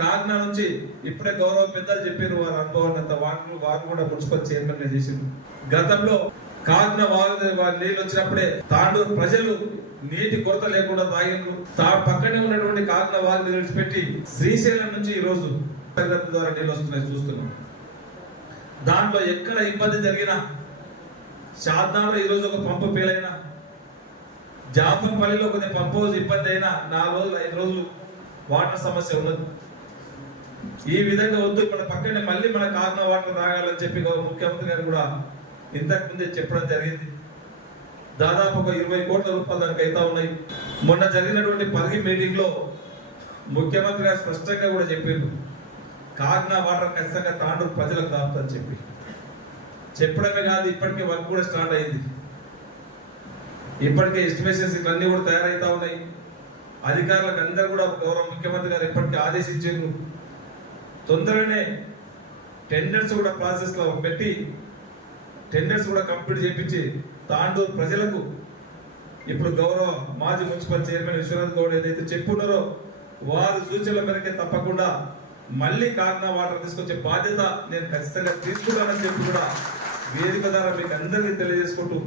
కాకినా నుంచి ఇప్పుడే గౌరవ పెద్దలు చెప్పారు వారి అనుభవాన్ని వారు కూడా మున్సిపల్ చైర్మన్ గా చేసింది. గతంలో కాకినా వారి నీళ్ళు వచ్చినప్పుడే తాండూరు ప్రజలు నీటి కొరత లేకుండా తాగిండ్రు. పక్కనే ఉన్నటువంటి కాకినా వారిని విడిచిపెట్టి శ్రీశైలం నుంచి ఈ రోజు ద్వారా నీళ్ళు వస్తున్నాయి చూస్తున్నాం. దాంట్లో ఎక్కడ ఇబ్బంది జరిగినా శాతాలో ఈ రోజు ఒక పంపు పేలైనా జాపంపల్లిలో కొద్దిగా పంపు ఇబ్బంది అయినా 4 రోజులు 5 రోజులు వాటర్ సమస్య ఉన్నది. ఈ విధంగా వద్దు, ఇక్కడ పక్కనే మళ్ళీ మన కాకినా వాటర్ తాగాలని చెప్పి ముఖ్యమంత్రి గారు కూడా ఇంతకు ముందే చెప్పడం జరిగింది. దాదాపు ఒక 20 కోట్ల రూపాయలు దానికి అయితే ఉన్నాయి. మొన్న జరిగినటువంటి పరిగి మీటింగ్ లో ముఖ్యమంత్రి గారు స్పష్టంగా కూడా చెప్పిండు, కాకినా వాటర్ ఖచ్చితంగా తాండూరు ప్రజలకు తాగుతుందని చెప్పడమే కాదు, ఇప్పటికే వర్క్ కూడా స్టార్ట్ అయింది. ఇప్పటికే ఎస్టిమేషన్స్ ఇవన్నీ కూడా తయారైతా ఉన్నాయి. అధికారులకు అందరూ కూడా గౌరవ ముఖ్యమంత్రి గారు ఇప్పటికే ఆదేశించారు. తొందరగానే టెండర్స్ కూడా ప్రాసెస్ లో పెట్టి టెండర్స్ కూడా కంప్లీట్ చేయించి తాండూరు ప్రజలకు ఇప్పుడు గౌరవ మాజీ మున్సిపల్ చైర్మన్ విశ్వనాథ్ గౌడ్ ఏదైతే చెప్పున్నారో వారి సూచనల మేరకే తప్పకుండా మళ్ళీ కాకినా వాటర్ తీసుకొచ్చే బాధ్యత నేను ఖచ్చితంగా తీసుకుంటానని చెప్పి కూడా వేదిక ద్వారా మీకు అందరికీ తెలియజేసుకుంటూ